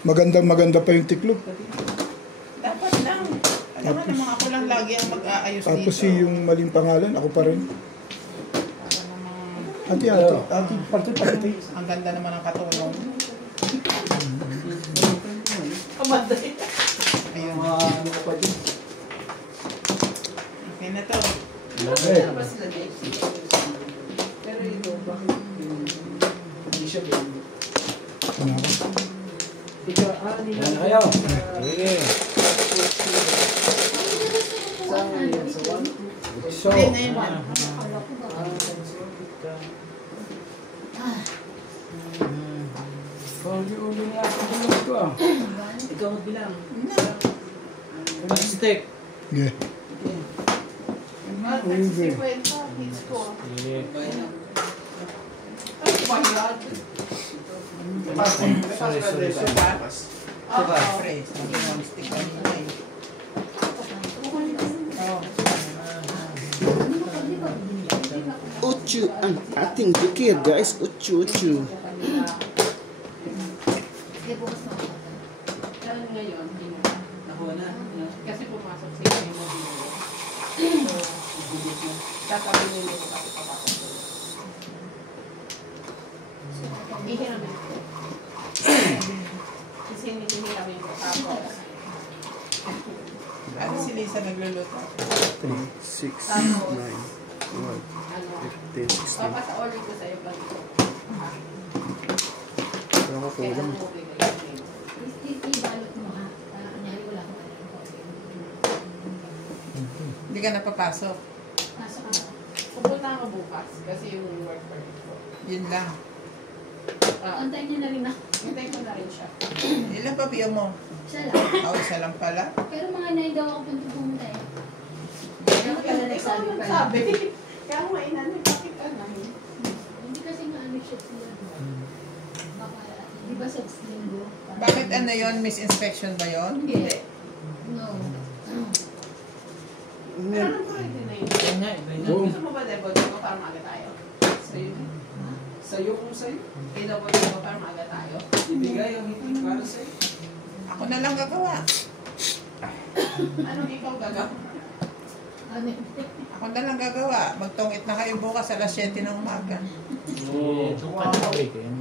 Maganda pa yung tiklop. Dapat lang. Alam mo naman ako lang lagi ang mag-aayos dito. Tapos yung maling pangalan, ako pa rin. Ate, parte. Ang ganda naman ng katulong. Kamatay. Ayun. Ano ka pa dyan? Okay na to. Ano ba sila Dave? Pero ito, bakit hindi siya ganyan? Ano ako? Ikaw, nila kayo. Sige. Saan ngayon? Sa one? So, Hindi na yun. uli niya ako tulog ko ah. Ikaw magbilang. Stick. Okay. Sige. Hits ko. Sige. Ay, bayad. Sorry. Fresh. Sabi ng stick kanina eh. Uchu ang ating bukir guys, uchu. Ngayon, Nakuha na. kasi pumasok si Emo dito. Tatawin nila kasi papasok ko. Ihiram na. Kasi hinihiram yung tapos. Ano si Lisa nagluluto? 3, 6, 9, 1, 15, 16. Papa sa order ko sa'yo pag ito. Wala ko Kaya kulang. ano mo bigay? Ibalot mo ha. Anyari wala ko Hindi ka napapasok. Nasa ka. Pupunta ako bukas kasi yung work permit ko. Yun lang. Antayin niya na rin ako. Hintayin ko na rin siya. Ilan pa biyo mo? Siya lang. Isa lang pala. Pero mga 9 daw ako pumunta eh. Kaya ko pala Ikaw nagsabi ang pala. nagsabi. Kaya ako mainanay, bakit ka na? Hindi kasi nga ano siya sila. Baka, di ba sa linggo? Bakit ano yon? Miss inspection ba yon? Hindi. No. Pero anong correct din na yun? Yan nga, iba yun. Gusto mo ba debot ko para maaga tayo? Sa'yo. Sa'yo kung sa'yo. Pinabot ko para maaga tayo? Ibigay ang hindi para sa'yo. Ako na lang gagawa. Anong ikaw gagawin? Ano? Ako na lang gagawa. Magtungit na kayo bukas alas 7 ng umaga. Doon ka na kay Ken.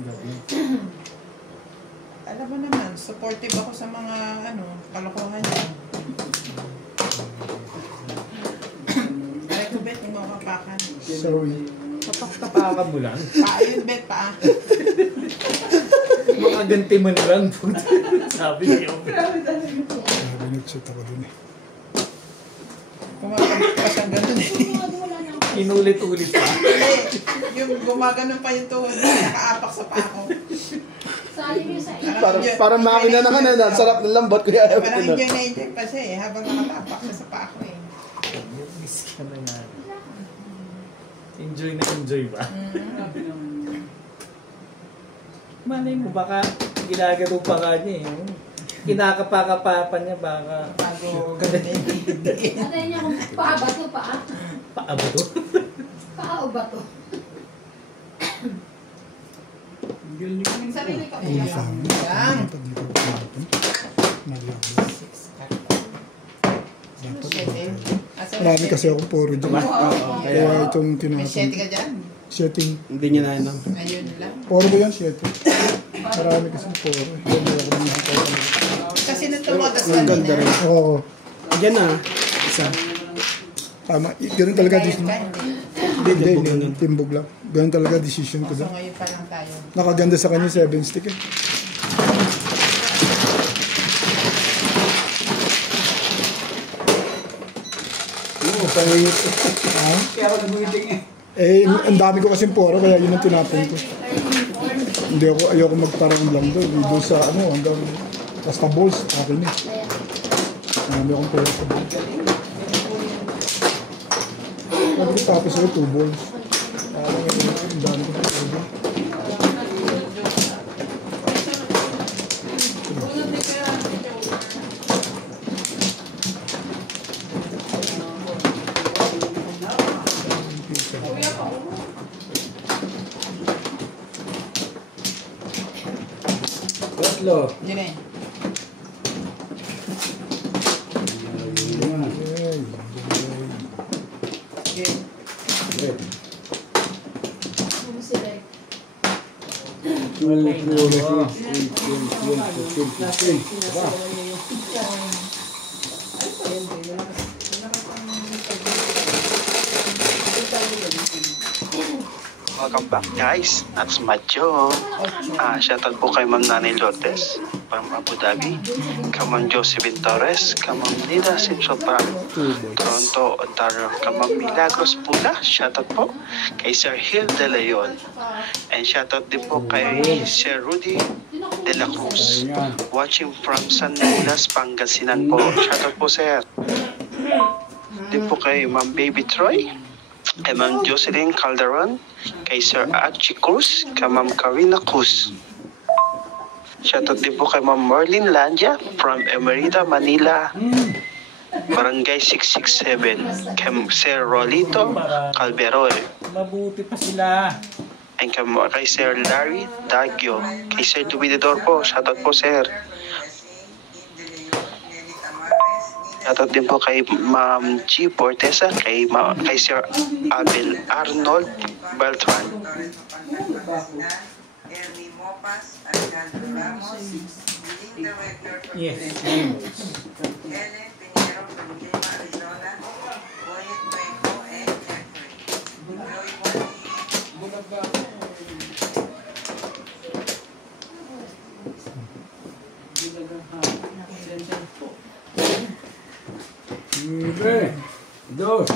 Alam mo naman, supportive ako sa mga kalokohan niya. Aray ko, Bet, hindi mo kapakan. Sorry. Tapak-tapakan mo lang. Paa yun, Bet, paa. Makaganti mo na lang. Sabi niyo. Nag-shoot ako dun eh. Kumakalit pa siyang ganun eh. Wala na ako. Inulit-ulit pa. Hindi, yung gumaganon pa yung tuhod, nakaapak sa paa ko. Sayang yun sa iyo. Parang makina na ka na, sarap ng lambot kuya. Parang enjoy na enjoy pa siya eh, habang nakatapak siya sa paa ko eh. Miss ka na nga. Enjoy na enjoy ba? Sabi naman. Malay mo, baka ginagano pa ka niya eh. Kinakapakapapa niya, baka Bago ganun eh. Antayin niya kung paa ba to, paa? paa ba to? Paa o ba to? Sarili ko. Ulo sa amin. Yan. Dapat dito ako natin. Malabo. Dapat. Marami kasi ako puro dyan. Kaya itong May 7 tinatang ka dyan? setting. Hindi niya na yun. Ayun lang. Puro ba yan? Setting. Marami kasi puro. Hindi ako nakikita. Kasi nung tumotas Ang ganda kanina. rin. Oo. Diyan na. Isa. Tama. Ganun talaga Bayad decision. ka, hindi. Hindi. Timbog lang. Ganun talaga decision ko So doon. ngayon pa lang tayo. Nakaganda sa kanya 7 stick eh. Oo, pangit. Kaya ako nabuhiting eh. Eh, ang dami ko kasing poro, kaya yun ang tinapon ko. Hindi ako, ayoko magparang lang doon. Doon sa hanggang basta balls, akin eh. Marami akong pera sa balls. Sabi ko tapos ako 2 balls. Parang ang dami ko pera doon. Tatlo. Yun eh. Ay, Okay. Ano si Rek? Okay na po. Sinasawa niya yung pizza. Ay, pa yan din. Welcome back guys, that's Macho. Shoutout po kay Ma'am Nanay Lourdes from Abu Dhabi, kay Ma'am Josephine Torres, kay Ma'am Nida Simpson from Toronto, Ontario, kay Ma'am Milagros Pula, shoutout po kay Sir Hill De Leon, and shoutout din po kay Sir Rudy De La Cruz, watching from San Nicolas, Pangasinan po. Shoutout po sir. Din po kay Ma'am Baby Troy, kay Ma'am Jocelyn Calderon, kay Sir Archie Cruz, kay Ma'am Karina Cruz. Shoutout din po kay Ma'am Merlin Landia from Emerita, Manila, Barangay 667, kay Sir Rolito Calverol, Mabuti pa sila. and kay Sir Larry Dagyo, kay Sir Dumidor po. Shoutout po sir. Shoutout din po kay Ma'am G. Portesa, kay Sir Abel Arnold Beltran. Yes. Libre. Dos.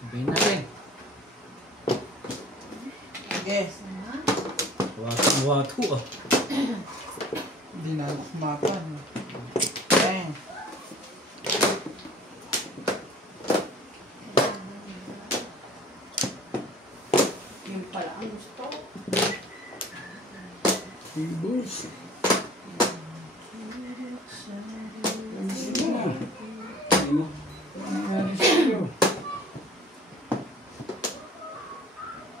Sabihin natin. Yes. Wato ah. Hindi na ako kumapan. Ayan. Yun pala ang gusto. Ibus.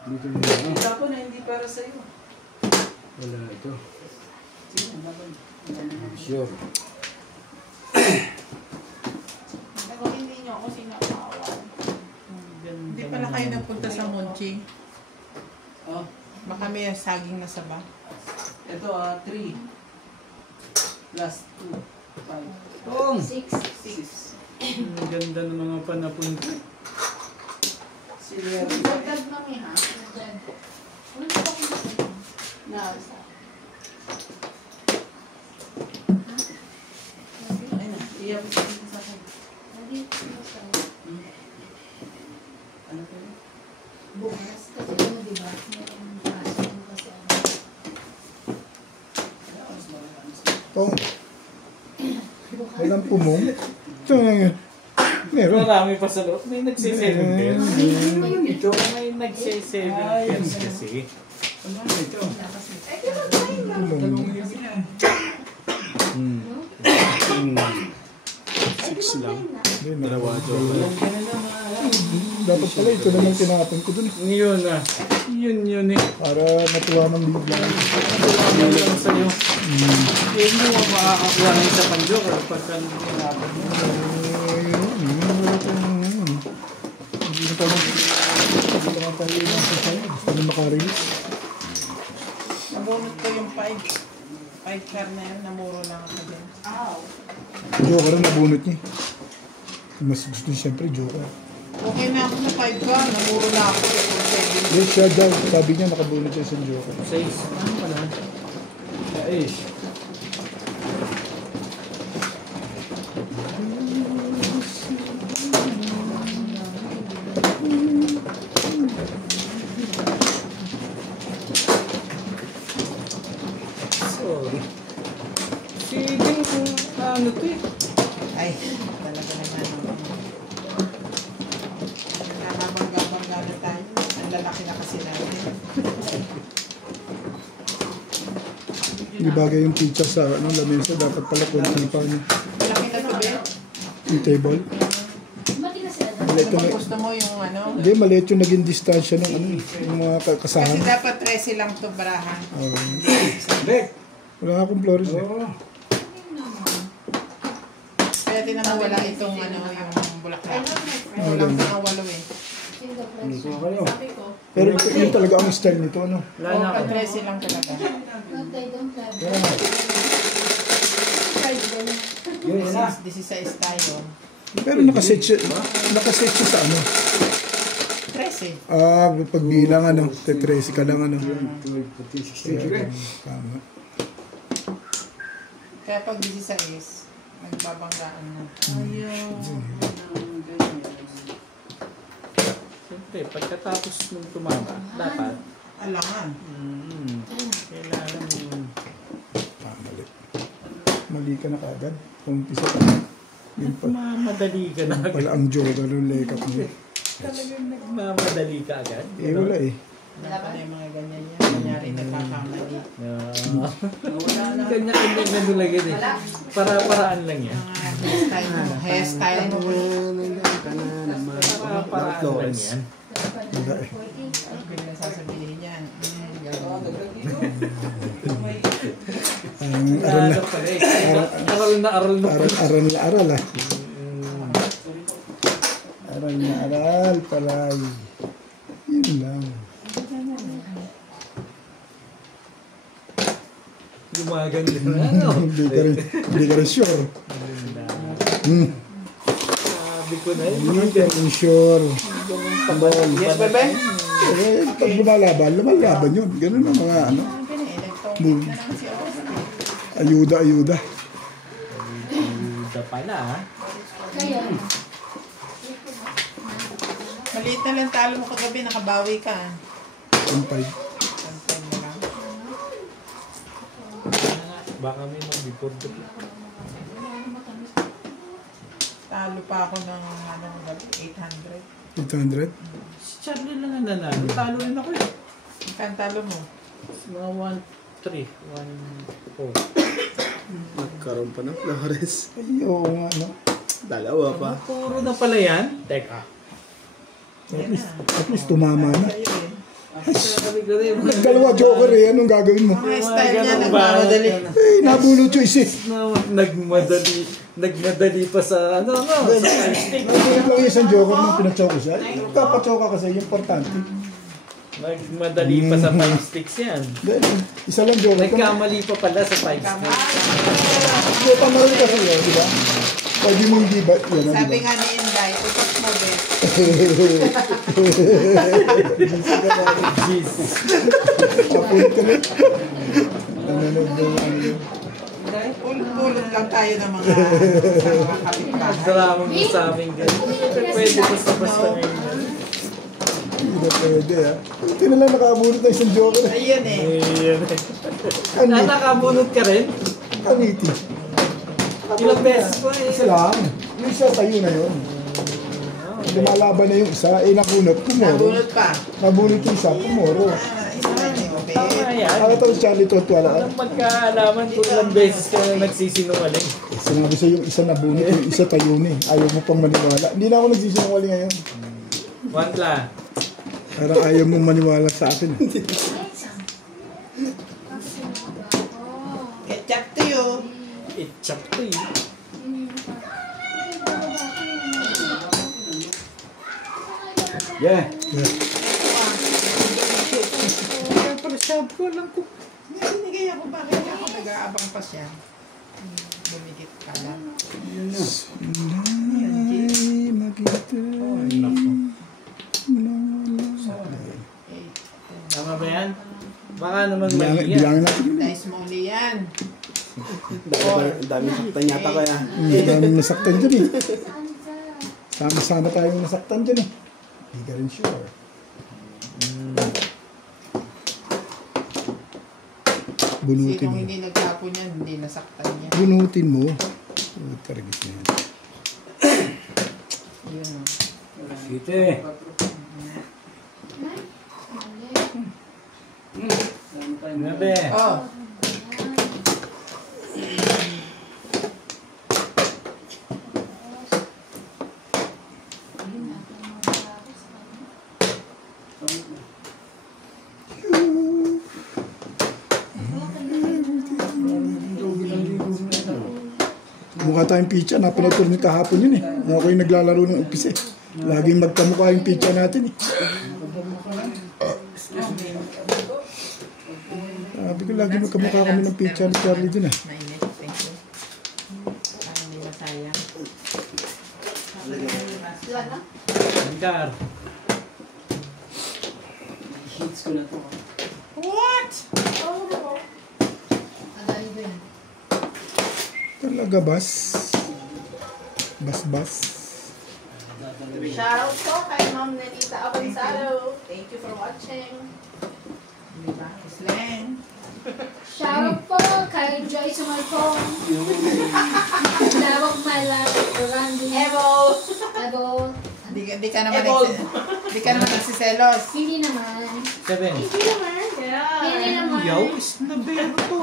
Dito mo na. Wala ko na hindi para sa'yo. Wala ito. Sige, laban. Sure. Ako hindi niyo ako sinakawan. Hindi pala kayo nagpunta sa Monchi. Oh, Baka may saging na saba. ito 3. Plus 2. 5. Tong! 6. Ang ganda ng mga panapon ko. Silver. Dagdag mami ha? Dagdag. Ano ba kung gusto? Na. Ayun na. Iyak ko sa akin. Hindi ko gusto. Ano ko yun? Bukas kasi ano diba? Mayroong kaso kasi ano. Tong. Walang pumong. Ito nga yun. Meron. Marami pa sa loob. May nagsiseven pairs. Ito may nagsiseven pairs kasi. Ano ito? Pumong. Six lang. Hindi, Dalawa meron. ito. Dapat pala ito naman tinapon ko dun. Yun ah. Yun eh. Para matuwa ng bigla. Ano lang sa'yo. Hindi mo makakakuha ng isa pang joke kapag tinapon mo. Hindi na tayo gusto na makarelease. Nabunot ko yung 5 car na yun. Namuro lang ako din. Joker ang nabunot niya. Mas gusto niya siyempre Joker. Okay na ako sa 5 car. Namuro na ako. Yes, siya daw. Sabi niya nakabunot siya sa Joker. 6. Ano pala? Aish. Sorry. Sige kung ano to eh. Ay, talaga naman. Nakabangga-bangga na tayo. Ang lalaki na kasi natin. Hindi bagay yung pizza sa lamesa. Dapat pala konti pa niya. Malaki na to, be. Yung table. Matigas sila. Maliit Kung na, gusto mo yung ano. hindi, maliit yung naging distansya ng yung mga Kasi kasahan. dapat 13 lang to barahan. Wala akong Flores eh. Kaya tinanawala itong ano, yung bulaklak. Walang tinawalo eh. Sabi ko, Pero yun talaga ang style nito, ano? Wala Oo, na ako. pag 13 lang talaga. don't they don't have. Yun na. 16 tayo. Pero nakaset siya sa ano? 13. Ah, pagbilang ano, 13 ka lang ano. 12, 14, 16. Tama. Kaya pag 16, nagbabanggaan na. Ayaw. Siyempre, pagkatapos nung tumama, dapat, Alangan. kailangan yung Mali. Mali ka na kaagad. Umpisa ka. Yun pa. nagmamadali ka na agad. Pala ang joker ng lekap mo. Talagang nagmamadali ka agad. Eh, wala eh. Dapat na yung mga ganyan yan. Kunyari, nagkakamali. Kanya-kanya na nilagay eh. Para-paraan lang yan. Mga hairstyle mo. Para-paraan lang yan. Wala eh. Biglang sasabihin yan. Ang aral na. Pala eh. Aral na. Aral na aral ah. Aral na aral palay. Yun lang. Gumaganda na. Ano? Hindi ka rin sure. Sabi ko na yun. Hindi ka rin sure. Yes, bebe? Eh, pag lumalaban yun. Ganun ang mga ano. Nagtongkit na naman si Austin. Ayuda. Ito pala ha. Kaya, Maliit na lang talo mo kagabi, nakabawi ka. Kumpay. Pantay mo lang. Baka may mag-report ka. Talo pa ako ng ano, 800. 800? Si Charlie lang ang nanalo. Talo rin ako eh. Ang talo mo. Mga 1-3. 1-4. Nagkaroon pa ng Flores. Ay, oo nga, no? Dalawa pa. Puro na pala yan. Teka. At least tumama na. Sa'yo eh. Sabi ko rin. Dalawa joker eh. Anong gagawin mo? Mga style niya, nagmamadali. Eh, nabulot yung isa. Nagmadali pa sa ano sa five stick. Nabulot lang yung isang joker nung pinatsoka siya. Yung kapachoka kasi, yung importante. Nagmadali pa sa five sticks yan. Dahil, isa lang joker. Nagkamali pa pala sa five sticks. Hindi pa marami kasi yun, di ba? Pwede mo hindi ba? Yan, Sabi di ba? nga ni Inday, utot mo be. Jesus. Kapulit ka na. Nanonood daw ano yun. Pulot lang tayo ng mga kapitbahay. Drama mo sa amin ganun. Pwede basta-basta ngayon yan. Hindi na pwede ha. Hindi na lang nakabulot na isang joker. Ayan eh. Ayan. Aniti. Nakabunot ka rin? Aniti. Ilang beses pa eh. Isa lang. Yung isa tayo na yun. Lumalaban na yung isa. Eh, nabunot. Kumoro. Nabunot pa. Nabunot yung isa. Kumoro. Isa na yung Tama yan. Ano to, Charlie Totwala? Anong magkaalaman kung ilang beses ka na nagsisinungaling? Sinabi sa'yo yung isa nabunot, yung isa tayo na eh. Ayaw mo pang maniwala. Hindi na ako nagsisinungaling ngayon. Wantla. Parang ayaw mong maniwala sa akin. Ketchup to you. Itchap to eh. Yeah. Kaya pala sabi ko lang ko. Binigay ako, bakit ako nag-aabang pa siya? Bumigit ka lang. Ay, makita. Tama ba yan? Baka naman Bilangin mali yan. bilangin natin. Nice muli yan. Ang daming saktan yata kaya. Daming nasaktan dyan eh. Sama-sama tayong nasaktan dyan eh. Hindi ka rin sure. Bunutin Sinong mo. hindi nagtapon yan, hindi nasaktan niya. Bunutin mo. Targis na yan. Yun o. Sige. Nabe. Oh, Mukha tayong pizza. Napanood ko rin kahapon yun eh. Ako yung naglalaro ng umpisa eh. Laging magkamukha yung pizza natin eh. Sabi ko lagi magkamukha kami ng pizza ni Charlie dun eh. Mainit. Thank you. Parang hindi masayang. Car. Hits ko na to. What? Madali ba yan? Talaga bas. Bas. Shoutout po kay Ma'am Nenita Avanzado. Thank you for watching. Diba? Slang. Shoutout po kay Joyce Malcom. Lawak Mala, Orlando. Evo. Di ka naman Evolve. di ka naman nagsiselos. Hindi naman. 7. Hindi naman. Yo, is na bero to.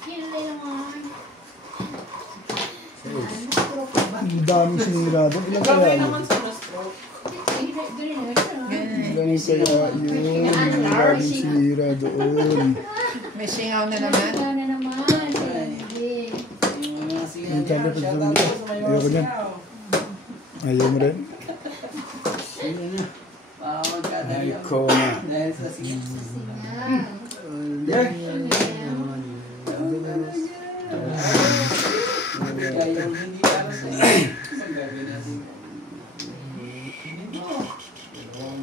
Hindi naman. Ang daming sinira doon. Ilan kaya Gawin yun? naman sa stroke. Ilan kaya yun? Ang daming sinira doon. May singaw na naman. Wala na naman. Hindi. Ang tabi ko doon. Ayoko niyan. Ayaw mo rin? Ay, ko na. Dahil sa sige. Kaya yung hindi para sa iyo. Isang gagawin natin.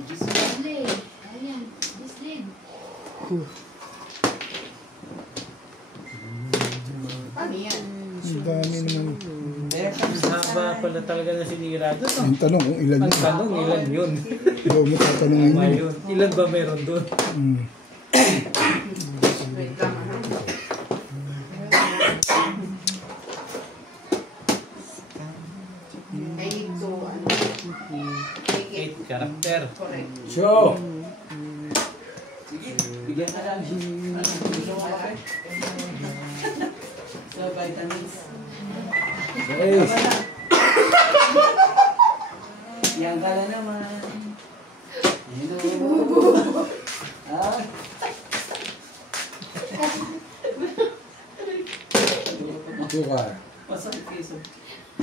Display. Ayan. Display. Ano yan? Ang dami naman. Haba pala talaga na sinira doon. Ang tanong kung ilan Ang yun. tanong, ilan yun? Ikaw mo tatanungin Tama yun. yun. Ilan ba meron doon? Hmm. Wait lang. I need to, take it. 8 karakter. Correct. Show! Sige, bigyan ka lang. So, vitamins. Guys! Yan ka na naman. Hello. Ah. Sukar. Masakit kayo sa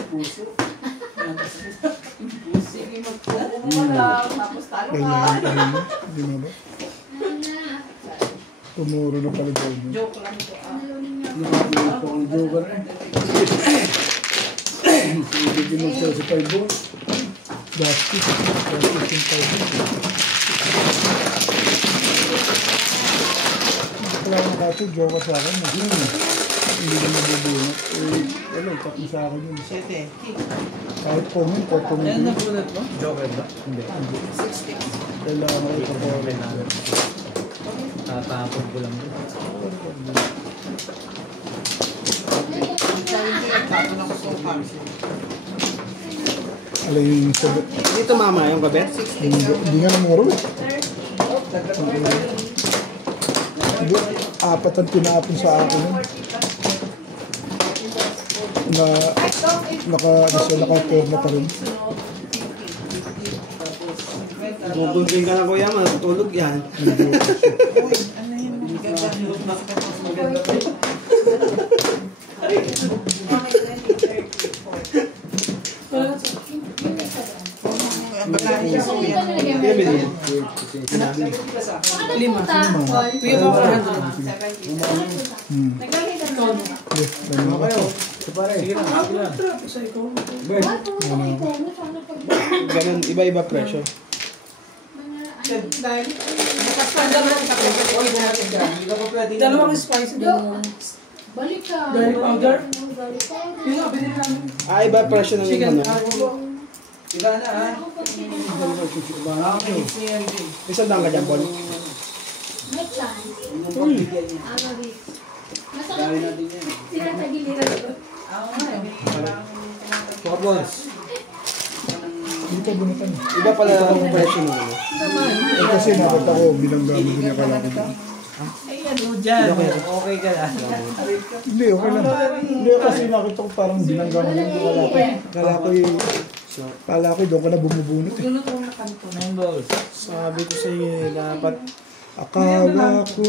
puso. Puso. Sige, magpupo ka lang. Tapos talo ka. Ganyan, ano mo? Hindi mo ba? Nana. Tumuro na pala daw mo. Joke lang ito. Nakapili ko ang joker eh. Bigyan mo siya sa 5 balls. Justice yung 5 balls. Wala akong kaso, joker sa akin. Hindi na mabubunot. Wala, tapos sa akin yun. 7. Kahit comment, o comment Yan na yun. bunot mo? Joker ba? Hindi. Kailangan ko ito po. Tatapon ko lang doon. Sabi ko yung tato na ko so far. Alay yung sagot. Dito mama, yung kabet? Hindi nga namuro eh. Hindi, 4 ang tinapon sa akin yun. Na naka-4 na pa rin. Bubunting ka na kuya, matutulog yan. Uy, ano yun? Maganda pa yun. Ang babae niya. So, dito nilagay mo. Kaya binigyan. Lima. Kuya ba ka? Naglagay ka na. Yes, ganun ako. Sige na, sige lang. Ganun, iba-iba presyo. Dalawang spice Balik ka. Garlic powder? Garlic powder. Yung nga, binili namin. Iba presyo ng Chicken. ano. Iba na ha? Isa lang ka dyan, Paul. May chance. Yung pagbigyan niya. Amabik. Nasa Gawin natin yan. sila tagiliran ko. Four balls. Hindi pa bunutan. Iba pala ang presyo ng ano. Eh, kasi nakita ko, binangga mo din yung kalaki. Ay, ano dyan? Okay ka na. Hindi, okay lang. Hindi, kasi nakita ko parang binangga mo din yung kalaki. Kala ko doon ka na bumubunot eh. 9 balls. Sabi ko sa iyo, dapat Akala ko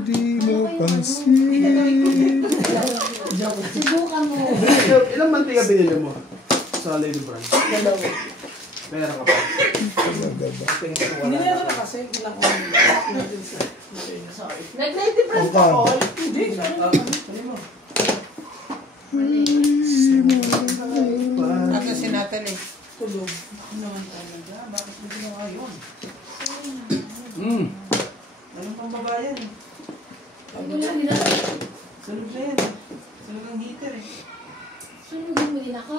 di mo pansin. hindi ka binili mo? Sa Lady Brand. Dalawa. Meron ka pa. Hindi na kasi. Ilang nag-90% Ang ako. Hindi. Sorry mo. Ako si Natalie. Tulog. Naman talaga. Bakit mo ginawa yun? Anong pang babayan eh? Ano lang nila? Sunog na yan. Sunog ang heater eh. Sunugin mo din ako.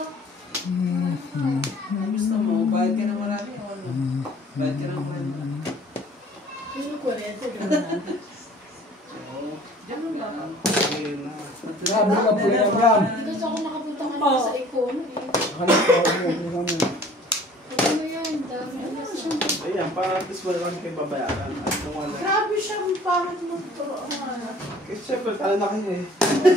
Ang gusto mo, bayad ka na marami o ano? Bayad ka na marami. Sunug ko rin. Diyan mo lang. Sabi ka po yung Abraham. Gusto ako nakapunta kanina sa Econ. Hanap ko ako naman. Ano yan? Dami na nasa. Ayan, para at least wala kami kayo babayaran. At nung wala. Grabe siya, ang pangit mo to. Kasi syempre, tala na kayo eh.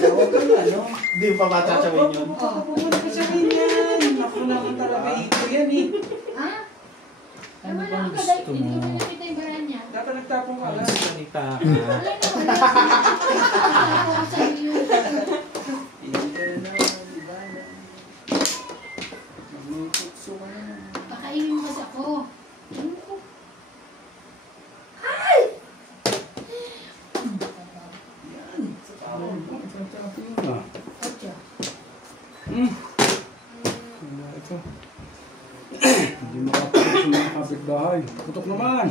Huwag ka na, no? Hindi pa matachawin yun. Pumunta ka sa ganyan. Naku naman talaga ito yan eh. Ha? Ano Wala bang ka gusto dahil mo? hindi mo nakita yung baran niya. Dapat nagtapong ka lang. Salita ka. Wala na, wala. Ako sa iyo. Hindi na, di ba na? Magmukutso ka na. Pakainin mo kasi ako. Ano ko? Yan, sa tao. Kotya. Ito. Hindi makapagod sa mga kapitbahay. Putok naman.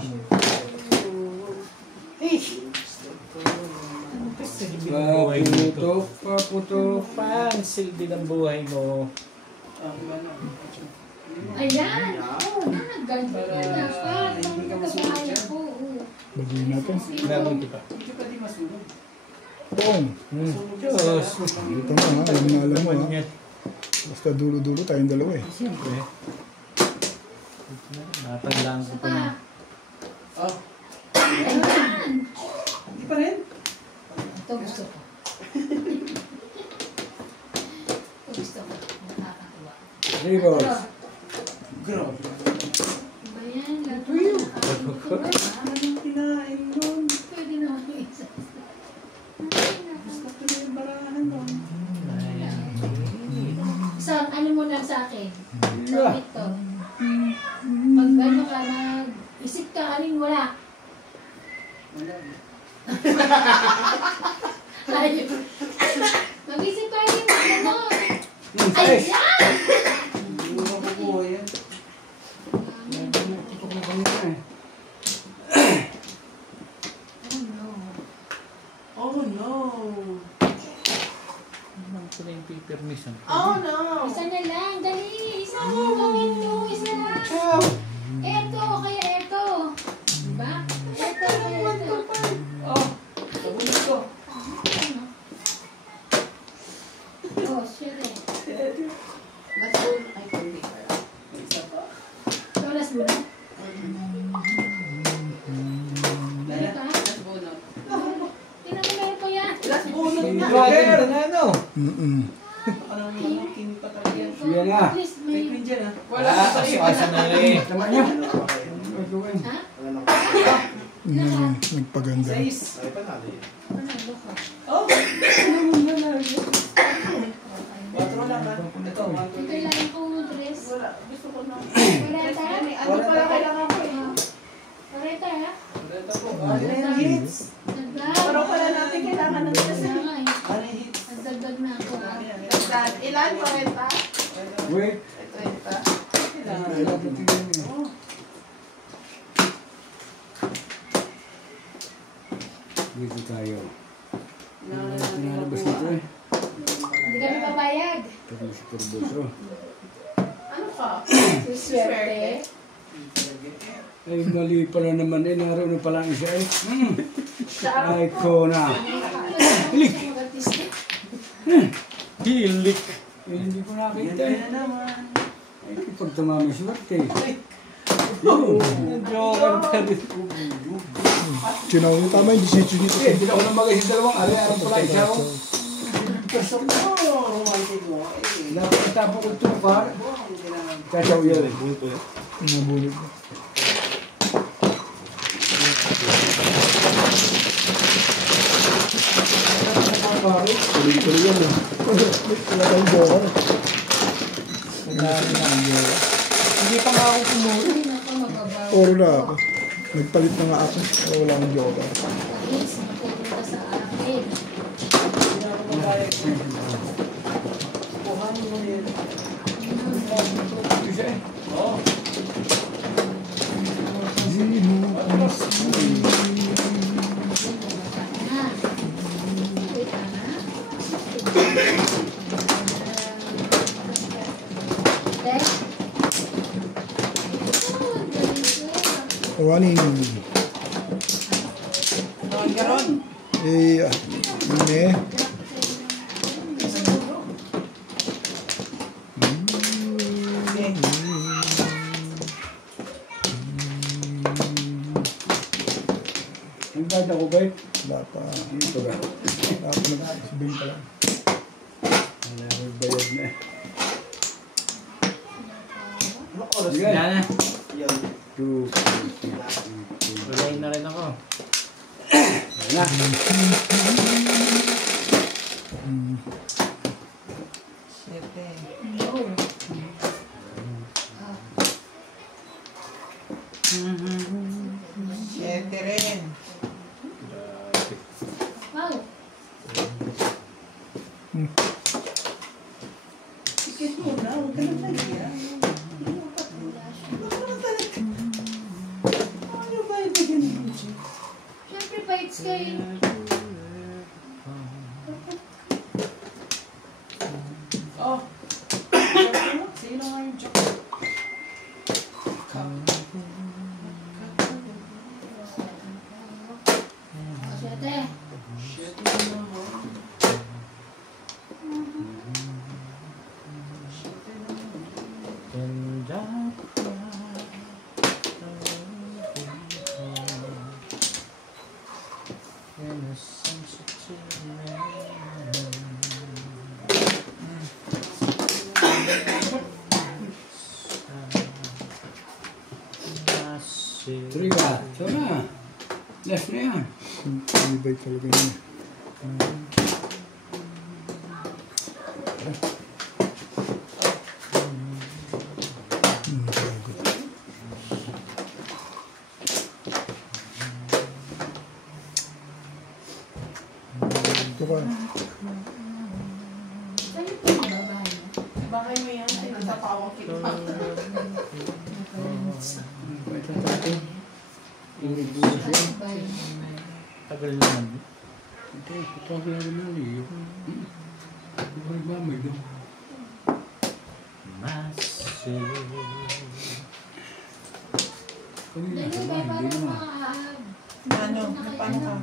Paputok, paputok. Pansil din ang buhay mo. Ayan! Oo, ganito na dapat. Ang kagaya ko. Oo. Bagiin natin. Meron kita. Hindi ka di masunog. Pong. Diyos. Dito na ha. Alam mo ha. Basta dulo-dulo tayong dalawa eh. Siyempre. Nataglaan ko pa Pa. niya. Oh, Ayan! hindi pa rin. Ito gusto ko. Ito gusto ko. Nakakatuwa. Rivers. Grabe. Ba yan? Tuyo! Anong kinain nun? Pwede naman yung isa. Gusto ko na yung barahan nun. Isang ano mo lang sa akin. So, ito. Pag ano ka, mag-isip ka, aling wala. Wala. Ayun. Mag-isip ka, aling wala. Ay! Ayan! Hindi mo makukuha yan. Putok na kami na eh. Oh no. Oh no. Naman ko na yung permission. Oh no. Isa na lang, dali! Isa lang gawin nyo, isa lang! Eto, kaya eto! Diba? Eto, kaya eto. Oh, sabunod ko. Oh, shit eh. Ay, hindi pala. May isa pa. Tolas mo na. Dali ka? Last bunot. Tingnan mo meron pa yan. Last bunot na. Roger! na ano? Baka naman naman, kini pa talaga yan. Yan na. At least May may... queen dyan ah. Wala Ah, sa iyo. asa na rin. Naman niya. Ha? Nagpaganda. Sais. Panalo ka. Oh! Quatro lang ah. Ito, 1, 2, 3. Kailangan kong dress. Wala. Gusto ko na. Pareta? Ano pala kailangan ko eh? Pareta ha? Ito po. Ano yung hits? Nagdag. Pero pala natin kailangan ng dress. Kaya nga eh. Ano yung hits? Nagdagdag na ako ha. Dagdag. Ilan? 40? Wait. 30? Kailangan Ay, dapat tingnan niyo. Oh. Dito tayo. Kailangan Pinalabas ito eh. Hindi kami pabayag. Pero si Turboso. Ano ka? Swerte. Ay, mali pala naman eh. Naroon na pala ang isa eh. Ay, ko na. Hilik. Mag-artista. Hilik. Eh, hindi ko nakita Yan eh. na naman. Ay, pag tumami swerte eh. Joker pa rin. Sinaw niyo tama yung decision niyo. Eh, hindi ako nang bagay sa dalawang ari. Araw pala isa oh. Gusto ko. Romantic mo. Eh. Dapat tapo ko ito par. Ang kailangan. Kasaw yan eh. Nabulog. Tuloy-tuloy yan eh. Wala tayong bokar. Hindi pa nga ako kumuro. Ay, naku, mababaw. Oro na ako. Nagpalit na nga ako. Pero wala akong jowa. Please, mapupunta sa akin. Hindi ako magbayad. Kuhanin mo yun. Oo. Na. Wait, tama. Tek. Oh, galing ko. Kawanin. Noon ka ron. Eh, hindi. Ang ganda ko ba? Wala pa. Dito ba? Wala pa nag-sabihin pa lang. Wala akong bayad na. Ano oras? Yan. Yan na. Yan. 2, Relay na rin ako. na. Siyete. No. Siyete rin. Wow. Ticket mo na. Huwag ka na tayo. Ano ba yung bigyan mo? Siyempre, bites kayo. Oh. Sino nga yung joke? Siyete. Shit naman ako. Triga. So na. Left na yan. Ibay talaga yun. Ito ba? Saan po yung babae mo? Bakay mo yan. Sinasapawang kita. Ito natin. Inibus yan. Babae. Tagal naman. Ito, ito ang gano'n na liyo. Ito ba may doon? Kanina, Dahil sabay, ba, hindi parang naman. Ano? Paano ka?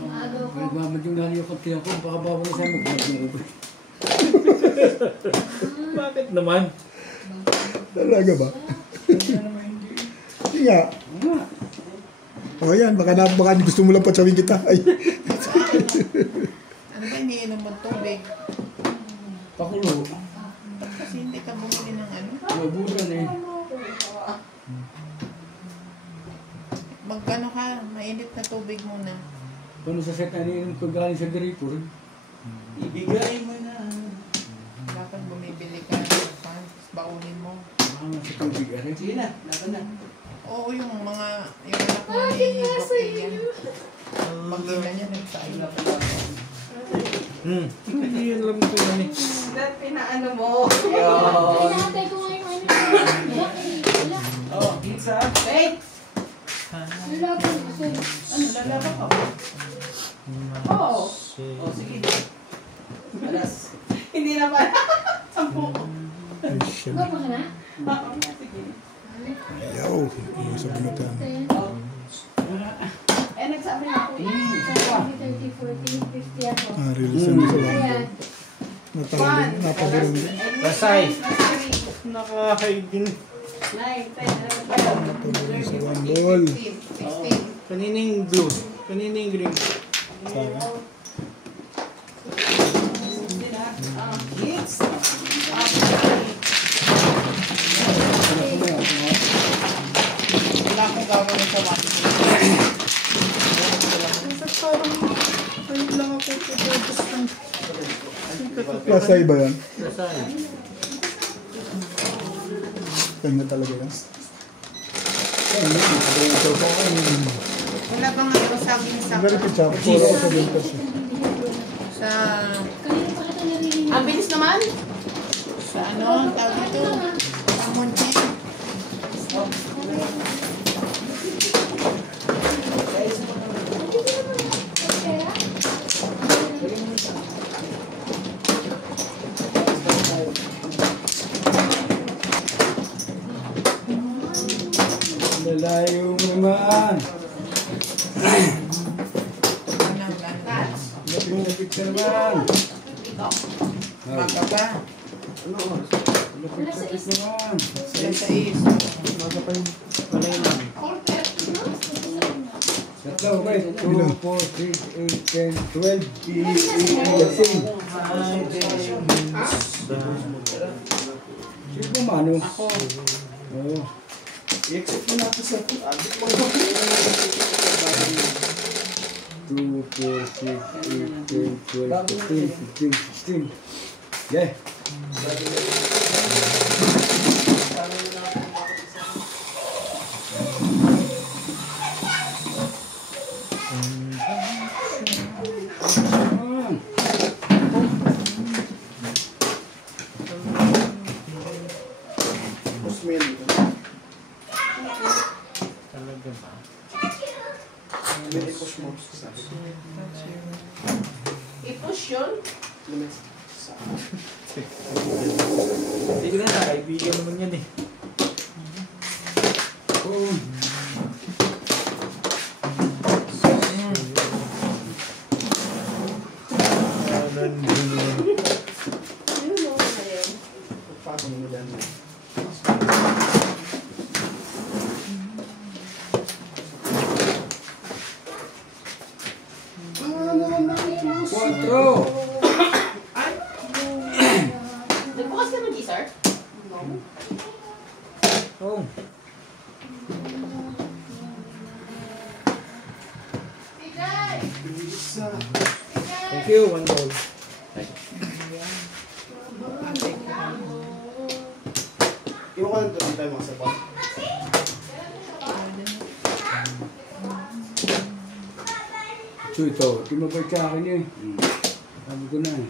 Maaagaw ko. Nagmamad yung naliyo ko tiyan ko. Baka bawa na sa'yo magmamad yung ubay. Bakit naman? Talaga ba? Hindi nga. Nga. O yan, baka gusto mo lang patsawin kita. Ay. Ano ba iniinom mo tubig? Pakulo. Kasi hindi ka bumili ng ano? Mabulan eh. Magkano ka? Mainit na tubig muna. Kung sa set na niinom ko galing sa director. Ibigay mo na. Dapat bumibili ka ng pants. Baunin mo. Mga sa tubig rin. Sige na. Laban na. Oo, yung anak mo ni Brocky yan. Mag-ina niya nagsayo. Hindi yun lang ito yan eh. Dahil pinaano mo. Yun. Pinatay ko ngayon ano. Wala. Oh, pizza. Wait! Wala po kasi. Ano, lalaban ka? Oo. Oh, sige. Alas. Hindi na pa. Sampu. Ay, siya. Goma ka na? Sige. Yaw. Ano sabi mo tayo? Eh, nagsabi na ako. 30, 40, 50 ako. Release mo sa Ayan. lang. Napabarong. Rasay. Nakakaigin. 9, 10, 11, 12. Sa one ball. 16. Kanining blue. Kanining green. Hits. Wala akong gagawin sa one. Ayun lang ako tutubos ng... Klasay ba yan? Rasay. pahinga talaga yan. Wala bang ako saging sa... Very good job. Puro ako sa Winters. Sa... Kanina pa kita narinig. Ang bilis naman. Sa ano? Tawag dito? Sa Monchi. Lalayo mo naman. Lapit ka naman. Baka ba? Lapit naman. Sila sa is. Tatlo, okay. 2, 4, 6, 8, 10, 12, 13. Sino mano? Ako. Oo. I-accept mo natin sa 2, 4, 6, 8, 10, 12, 13, 14, 15, 16. Yeah. Talaga ba? i-push mo sa I-push yun. Hindi ko na, kaibigan naman yan eh. Yun mo na yun. paano mo yan. Quatro. Nagbukas ka ng sir? Oh. Thank you, one more. Iwan ko lang ito tayo mga sabon. So ito, timabay ka akin eh. Sabi ko na eh.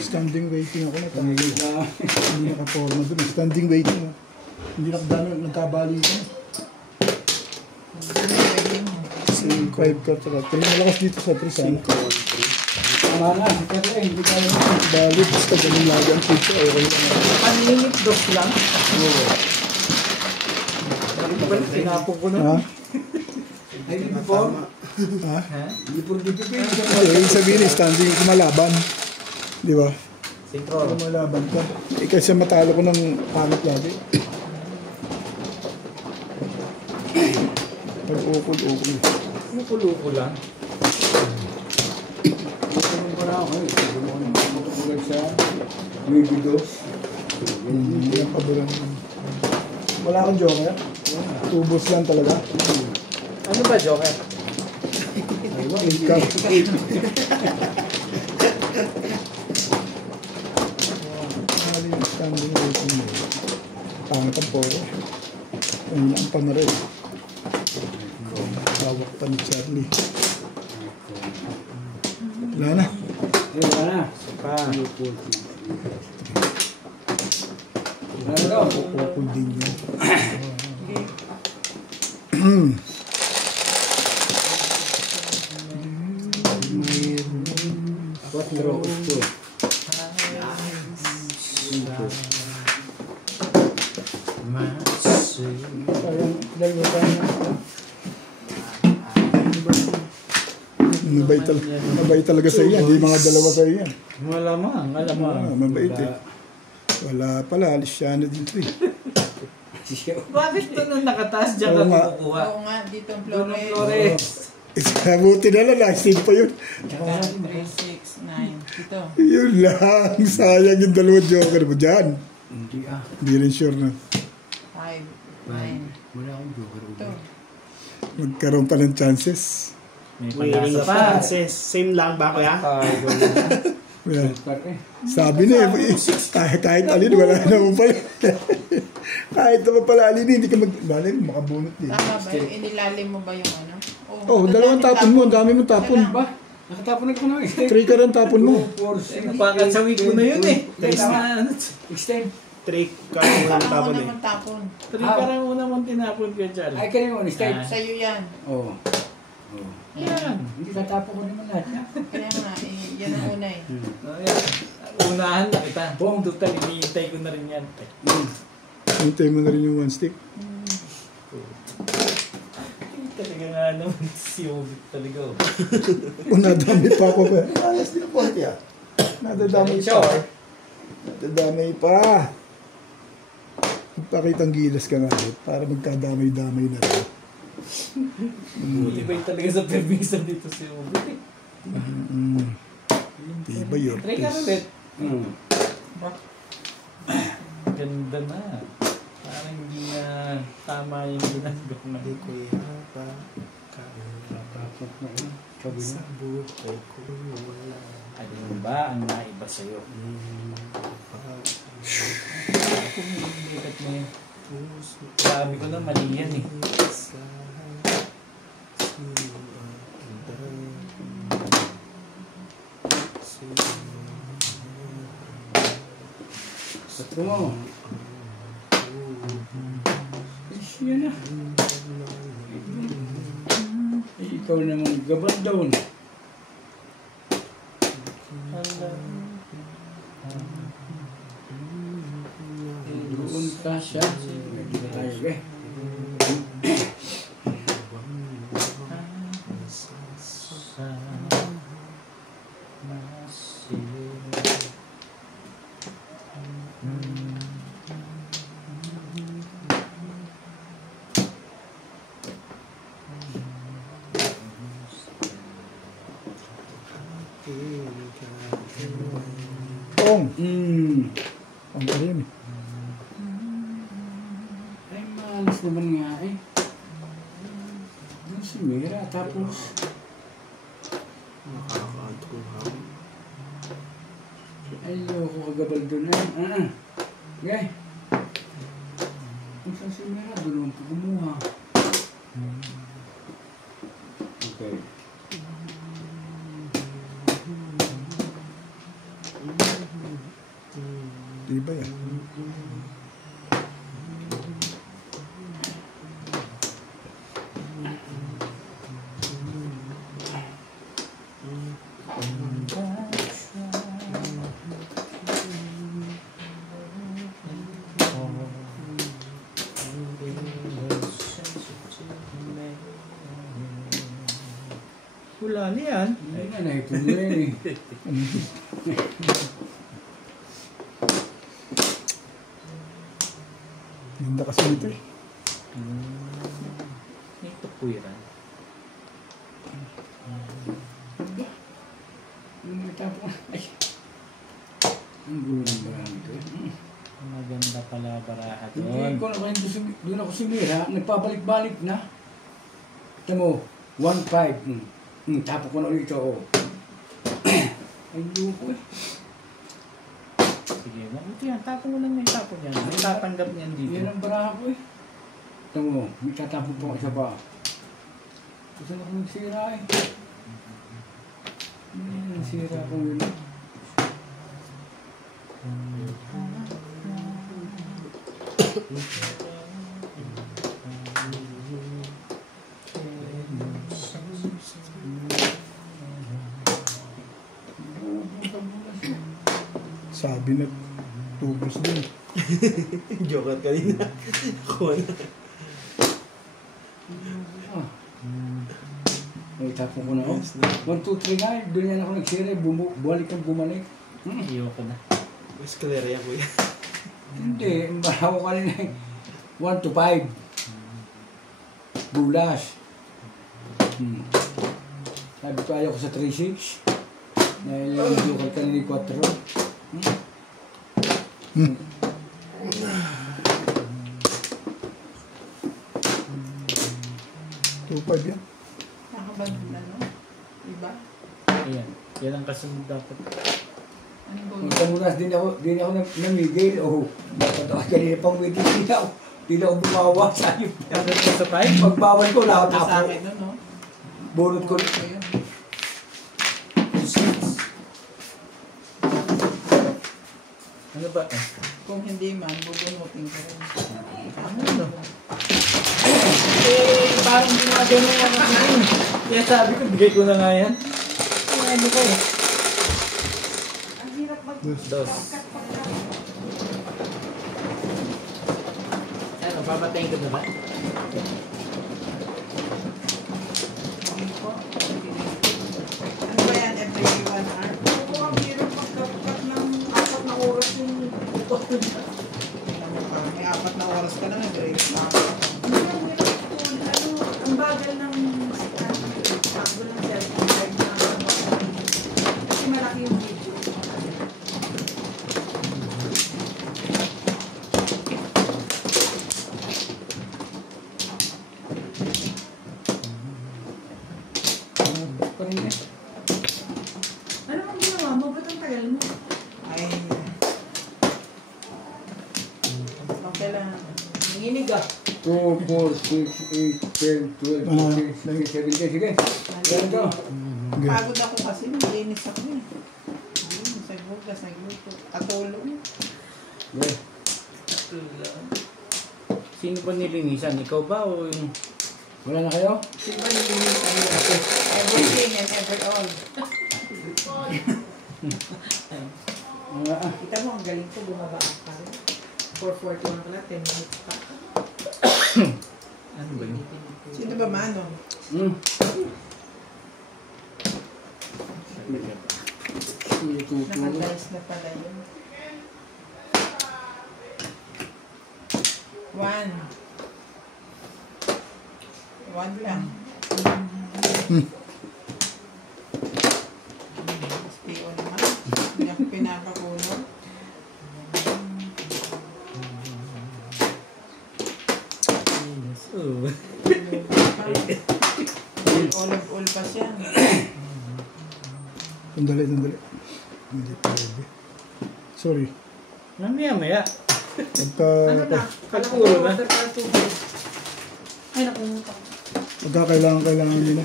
Standing waiting ako na. Tumigil na. Hindi naka-forma doon. Standing waiting. Hindi nakadano, nagkabali ko. 5 ka tsaka. Malakas dito sa Trisan. Tama na, pero eh, hindi tayo na. Bali, basta ganun lagi ang pizza. Okay lang. Unlimited dose lang. Oo. Tinapon ko na. Ha? Ay, hindi po. Ha? Hindi po dito pa yun. Ay, ibig sabihin, standing kumalaban. Di ba? Sintro. Kumalaban ka. Eh, kasi matalo ko ng pangit lagi. Pag-ukol-ukol. Kumukulo lang. Ano pa na ako eh. Sabi mo na magpapagod sa Wibidos. Hindi ang paboran. Wala kang joker? Tubos lang talaga. Ano ba, Joker? Income. Mali yung standing waiting mo. Pangit ang poro. Ayun ang pangaral. Bawak pa ni Charlie. Wala na. Eh, wala na. Pa. Ano? Ukol din yun. Quatro, ocho. Parang dalawa tayo na. Mabait talaga sa iya. Hindi mga dalawa sa iya. Malamang, alamang. Mabait eh. Wala pala. Alis siya na dito eh. Bakit ito nung nakataas dyan ka Oo nga. kumukuha? Oo nga, dito ang Doon ang Flores. Flores. Buti na lang. Last pa yun. 3, 6, 9. Dito. Yun lang. Sayang yung dalawang joker mo dyan. Hindi ah. Hindi rin sure na. 5, 9. Wala akong joker. Ito. Magkaroon pa ng chances. May Willing pag-asa pa. chances. Same lang ba kuya? Ay, wala. Yan. Start eh. Sabi niya, kahit alin, wala naman pala. Kahit naman pala alin, hindi ka malay, makabunot din. Tama ba? Inilalim mo ba yung ano? Oh, dalawang tapon mo, ang dami mong tapon. Ba? Nakatapon na ko ng extend. 3 ka rin tapon mo. 4, 6. Bakit sa week ko na yun eh. Guys na, Extend. Trick ka muna ng Tama tapon mo eh. naman tapon. 3 ka lang una mong tinapon ka dyan. Ay, kanina mo, extend. Sa'yo yan. Oo. Yan. Hindi tatapon ko naman lahat. Kaya nga, yan ang una eh. Ayan. Unahan na kita. Buong total, hinihintay ko na rin yan. Hintay mo na rin yung 1 stick. Talaga nga naman si Obit talaga. Kung nadami pa ako ba? Alas din ang konti ah. Nadadamay pa. Nadadamay pa. Ipakitang gilas ka nga ulit para magkadamay-damay na rin. Ibay talaga sa permission dito si Obit. Diba yun? Try ka ulit. Ganda na. Parang hindi na tama yung ginagawa na. Hindi ko ihaba sa buhay ko wala. Ano ba ang naiba sa'yo? Kung nilikat mo yun. Sabi ko na mali yan eh. Ito mo. Yan na. Ay, ikaw naman gaban daw na. Doon ka siya. Hindi tayo eh. Ong! Ang ba yun eh? Ay, malas naman nga eh. Yung si Mira, tapos Nakakaantuhaw. ayoko kagabal doon na. Okay. Kung saan si Mira, doon ako kumuha. Okay. Diba yan? Wala niyan. Ay nga, naipon mo yan eh. Ganda kasi nito eh. May tukuiran. Yung tapos, ay. Ang gulo ng barang ito eh. Maganda pala baraha Hindi doon. ko na doon ako si Mira, nagpabalik-balik na. Ito mo, 1-5. Tapo ko na ulit ito. Oh. Ay, luko eh. Sige, mabuti yan. Tapon mo lang yung tapon yan. May tatanggap niyan dito. Yan ang baraha ko eh. Ito mo, may tatapon pa ako isa pa. Gusto na akong sira eh. Yan ang sira ko yun. Sabi na tubos din. Joker kanina. Ako na. Ay, tapon ko na ako. 1, 2, 3 nga, doon yan ako nagsira, bumalik ang bumalik. Iyoko na. Escalera yan kuya. Hindi, baraha ko kanina 1 to 5. Bulas. Sabi ko ayaw ko sa 3-6. Dahil yung joker kanina 4. 2-5 yan. Nakabag na, no? Diba? Ayan. Yan ang kasunod dapat. Anong bonus? Magkamunas din ako namigil. Oh, dapat kanina pang waiting din ako. Hindi na ako bumawa sa iyo. Ano ito sa 5? Pagbawal ko lahat Sa ako. akin nun, no? Bunot ko. Ito yun. Ano ba? Kung hindi man, bubunutin ka rin. Ano? Parang ginagawa mo mga kain. Kaya sabi ko, bigay ko na nga yan. Ano ko eh? Dos. Ano, papatayin ko na ba? Ano ba yan? Every 1 hour? Oo, ang hirap magkakat ng 4 na oras yung utot ko dyan. May 4 na oras ka na nag-break. Ang bagal ng takbo ng cellphone card na kasi malaki yung video. Ano ang ginawa mo? Ba't ang tagal mo? Ay. Okay lang. Nanginig ah. 2, 4, 6, 8, 10, 12, 14, 15, 16, sige. Yan ka. Pagod ako kasi nalinis ako eh. Nagbugas, nagluto. Katulong. Yeah. Sino ba nilinisan? Ikaw ba o yung... Wala na kayo? Sino ba nilinisan yun? Everything and every all. Kita mo, ang galing ko, bumaba ka rin. 4:41 pala, 10 minutes pa. Ano ba yun? Sino ba mano? Nakadice na pala yun. 1. 1 lang. SPO naman. Hindi ako pinakakulong. Oh. All pa siya. Sandali. Hindi pwede. Sorry. Mamaya. Ano na? Pagpuro na. Ay, nakumuta. Kailangan nila.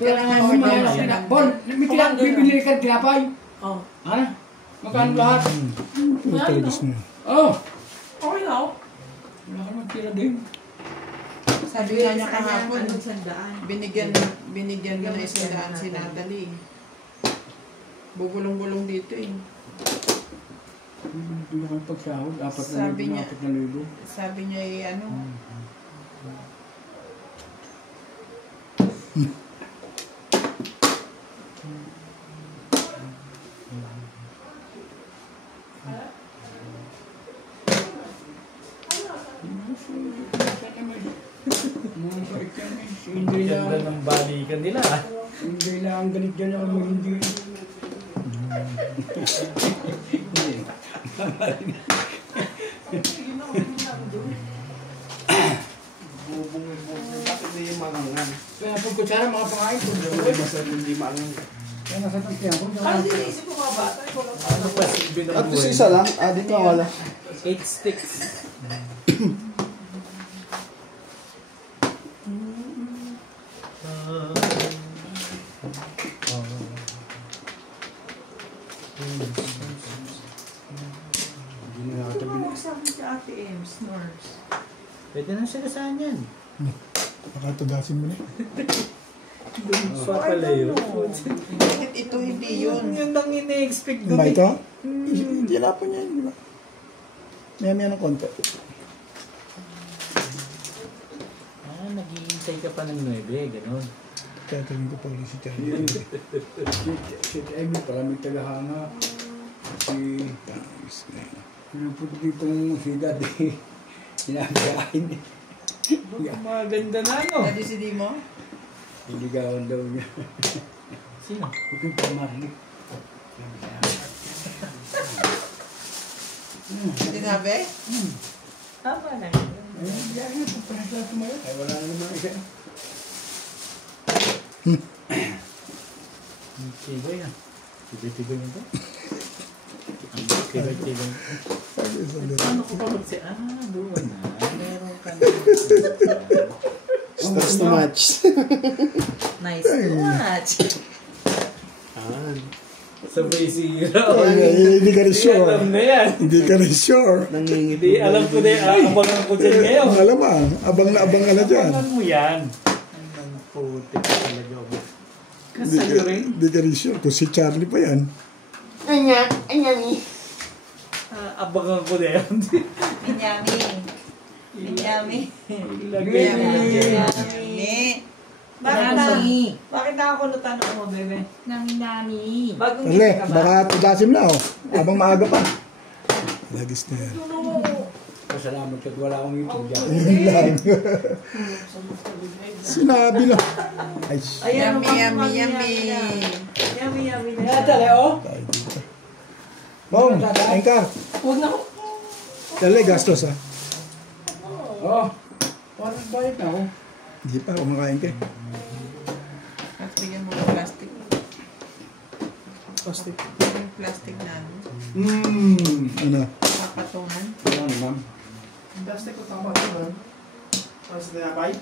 Kailangan Ano order mga siya. Bon, bibili ka tinapay. Oh. Ano? Magkano lahat? Ito talagas na yun. Oh! Okay na ako. Wala ka magtira din. Sabi nga niya kahapon, Ano, 100. binigyan ko na 100 si Natalie. Bugulong-gulong dito eh. Hindi ka pagsahod. Sabi niya. 4,000. Sabi niya eh, ano, Hindi Ganda lang. ng balikan nila. Hindi lang. Galit dyan ako. Hindi. Bakit hindi yung mangangan? Kaya pag kutsara mga pangain ko. Masarap hindi mangangan. Kaya nasa tangkihan ko. Parang diniisip ko mga bata. Ano pa silbi ng At buhay? isa lang, dito nga wala. 8 sticks. Ito mo sa akin si Ate Ems, nurse. Pwede na sila saan yan. Nakatudasin mo na. Pa pala yun. bakit ito hindi yun? Yun lang ina-expect Ano ba doon. ito? Hindi na po niya. Di ba? Maya ng konti. Naghihintay ka pa ng 9, gano'n. Kaya tawin ko pa ulit si Charlie. Si Amy, parang may tagahanga. Si... Pinupot dito ng sigad eh. Sinabihain eh. Maganda na, no? Daddy si Dimo? Siligawan daw niya. Sino? Okay, pamarlik. Sinabi? Tama na. Ayun, biyahe na. Pagpanas na tumayo. Ay, wala na naman isa. Tigoy na. Tigoy-tigoy nito. Kilag-kilag. Ano ko pa magsi? Doon na. Meron ka na. Stars to match. Nice to watch. Sabay sira. Hindi ka rin sure. Alam na yan. Hindi ka rin sure. Hindi, alam ko na yung abangan ko dyan ngayon. Alam mo, abang na abang ka na dyan. Abangan mo yan. Ang putik talaga ako. Kasayo rin. Hindi ka rin sure. Kung si Charlie pa yan. Abangan ko na yan. Minyami. Minyami. Ilagay mo na dyan. Minyami. Bakit nakakulutan mo, bebe? Nami. Bagong Ale, gising ka ba? baka tudasim na oh. Abang maaga pa. Lagis na yan. Pasalamat ka't wala akong YouTube dyan. Yun lang. Sinabi lang. Ay, Ayan, Yummy, yummy, Yummy, yummy na. Kaya tala, oh. tayo dito. Bong, kain ka. Huwag na ko. Dali, gastos ha. Oh. Parang balik na ako. Hindi pa, kumakain ka. At bigyan mo ng plastic. Plastic. Yung plastic na ano. Ano? Papatungan. Ano naman? Plastic ko tama naman. Ano sa tinapay?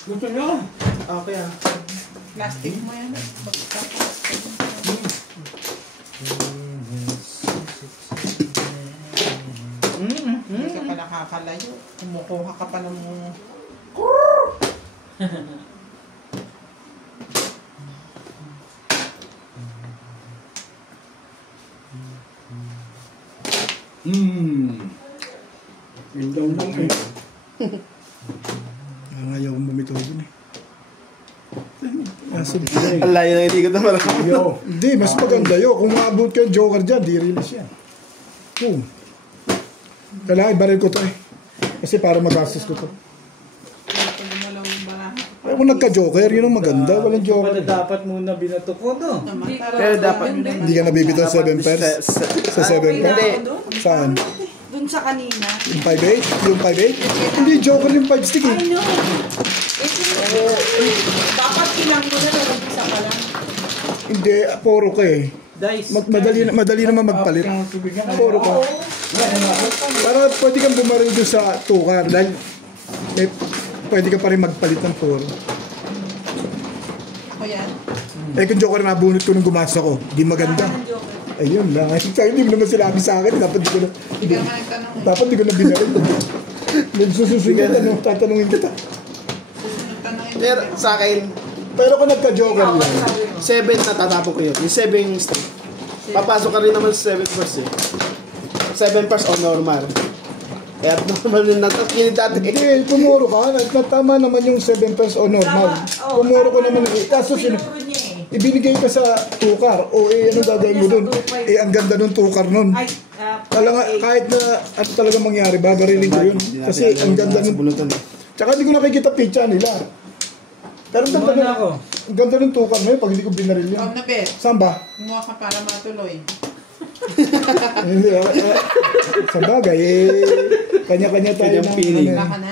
Gusto nyo? Okay ah. Plastic mo yan. Tapos. Hindi ka pa nakakalayo. Kumukuha ka pa ng mga... Yun daw lang eh. Ayaw kong bumitaw dun eh. Ang layo na hindi ko na marami. Yo. Hindi, mas maganda yun. Kung maabot ka yung Joker dyan, di release yan. Boom. Kailangan ibaril ko to eh. Kasi para magastos ko to. Pag lumalaw yung baraha. Kaya kung nagka-Joker, yun ang maganda. Walang Joker. Pala dapat muna binato ko, no? Pero dapat Hindi ka nabibitaw 7 pairs? Sa 7 pairs? Saan? Dun sa kanina. Yung 5-8? Yung 5-8? Hindi, Joker yung 5 stick eh. I know. Dapat ilang mo na lang isa ka lang. Hindi, poro ka eh. Dice. Madali naman magpalit. Poro ka. Para pwede kang bumaril doon sa tukar dahil pwede ka pa rin magpalit ng poro. O yan. Eh kung Joker nabunot ko nung gumasa ko, di maganda. Ayun lang. Hindi mo naman sinabi sa akin. Dapat di ko na, Hindi ka naman nagtanong. dapat di ko na binaril. Nagsusunod, tatanungin kita. Nagtanongin. Pero sa akin, Pero kung nagka-Joker lang, 7 na tatapon ko yun. Yung 7 yung stick. Papasok ka rin naman sa 7 first eh. 7 first o normal. Eh at normal yung natakilid dati. hindi, pumuro ka. Tama naman yung 7 pairs o normal. Pumuro ko naman. Kaso Pinuro niya eh. ibinigay ka sa tukar. O eh, anong gagawin mo dun? Eh, ang ganda nung tukar nun. Ay, Kahit na ano talaga mangyari, babarilin ko yun. Kasi ang ganda nung... Tsaka hindi ko nakikita picture nila. Pero ang ganda Muna ako. ang ganda nung tukar na yun pag hindi ko binaril yun. Huwag na, Bet. Saan ba? Kumuha ka para matuloy. Hindi, sa bagay, kanya-kanya tayo ng piling.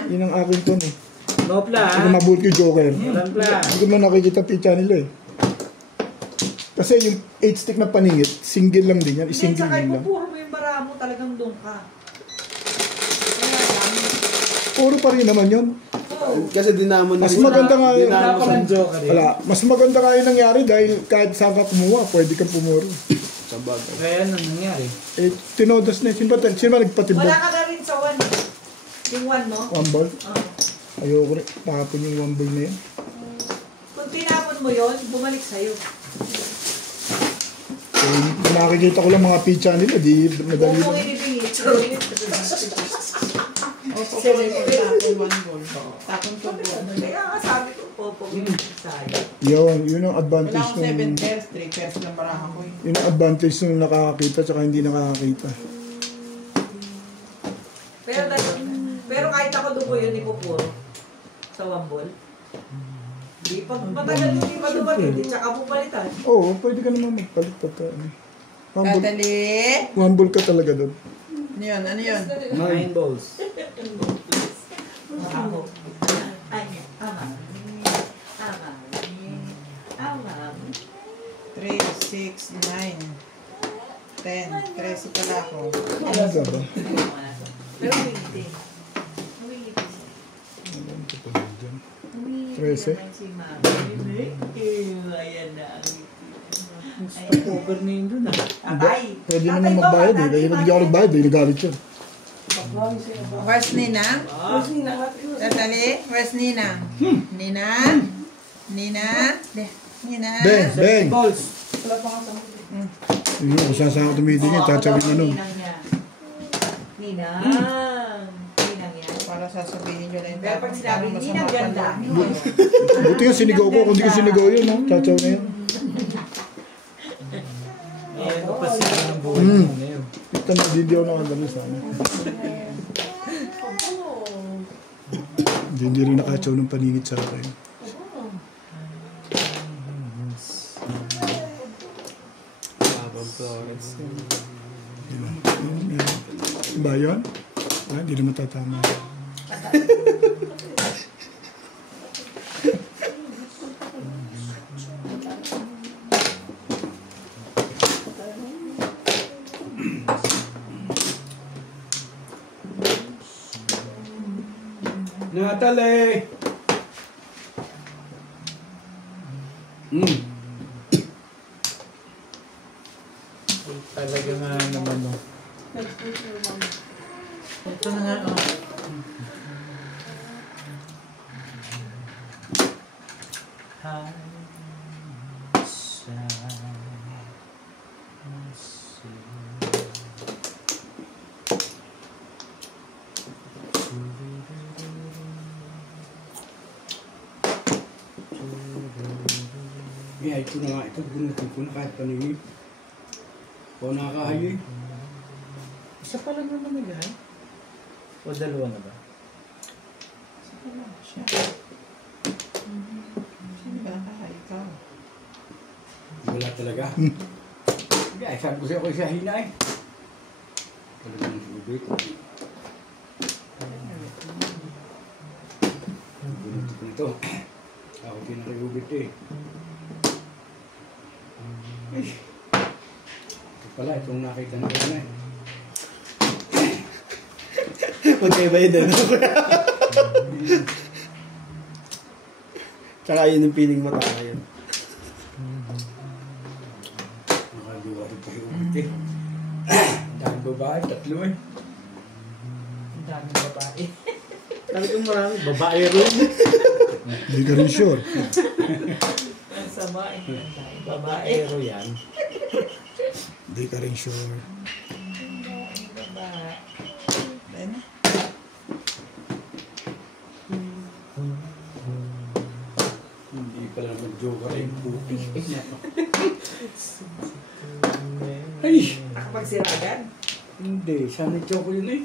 yun ang aking ton eh. No pla. Hindi ko mabuti yung Joker. Walang pla. Hindi ko man nakikita picture nila eh. Kasi yung 8 stick na paningit, single lang din yan. Hindi, Single tsaka din lang. ipupuro mo yung bara mo, talagang doon ka. Puro pa rin naman yun. Kasi dinamon na Mas rin. maganda nga yun. Wala pa ng Joker eh. Wala. Mas maganda nga yung nangyari dahil kahit saan ka kumuha, pwede kang pumuro. Sa bagay. Kaya ano nangyari? Eh, tinodas na yun. Sino ba nagpatibag? Wala ka na rin sa one. Yung one, no? One ball? Oh. Ayoko rin. Tapon yung one ball na yun. Kung tinapon mo yun, bumalik sa'yo. Eh, nakikita ko lang mga picture nila, di madali Kung lang. inibingit. O, kukuha ko tapon 1 ball. Tapon 2 ball. Kaya nga sabi ko, popogin sa'yo. Yun ang Wala advantage akong 7 nung... pairs, 3 pairs lang baraha ko eh. Yun ang advantage nung nakakakita tsaka hindi nakakakita. Pero kahit ako dugo yun, ipupuro. Sa one ball. Di pag matagal yung di pa dumating, di tsaka pupalitan. Oo, pwede ka naman magpalit pagka ano. Dadali. One ball ka talaga doon. Ano yun? Ano yun? 9 balls. Ako. Ay, ama. Ama. 3, 6, 9. 10, 13 pala ako. Ano ka ba? Pero hindi. Ito pa dyan. 13? Si Mami. Ayan na. Cover na yun dun ah. Tatay. Pwede naman magbayad eh. Kaya hindi ako nagbayad eh. Nagalit yun. Where's Ninang? Tatali? Where's Ninang? Ninang? Ninang? Ninang? Beng! Beng! Balls. Yun, kung saan saan ako tumitingin, tatsabi na nun. Ninang. Ninang yan. Para sasabihin nyo na yung Pero pag sinabi, Ninang ganda. Buti nga sinigaw ko. Kung di ko sinigaw yun, no? Tatsaw na yun. Ayan ko pa sila ng buhay mo ngayon. Ito na, hindi ako nakagano sana. Hindi rin nakatsaw ng paningit sa akin. Habang Florence. Ba yun? Ah, hindi naman tatama. Natalie! Talaga nga naman no. Ito na nga oh. Yeah, ito na nga. Ito, gunutin ko na kahit paningin. O nakakahayo eh. Isa pa lang naman nagay. O dalawa na ba? Siya. Sino ba ikaw? Wala talaga. Yeah, sabi ko siya ako siya hinay. Talagang subit. Gunutin ko nito. Ako pinakayubit eh. Ito pala, itong nakita na ko na eh. Magkaiba yun din. Tsaka yun yung feeling mo tama yun. Nakaliwa rin pa yung ubit eh. Ang daming babae, tatlo eh. Ang daming babae. Talagang marami. Babae rin. Hindi ka rin sure. Ang sama eh. Babae. Pero yan. Hindi ka rin sure. Babae. Ayun na. Hindi pala naman joker eh. Puti. Ay! Nakapagsiragan. Hindi, sana choco yun eh.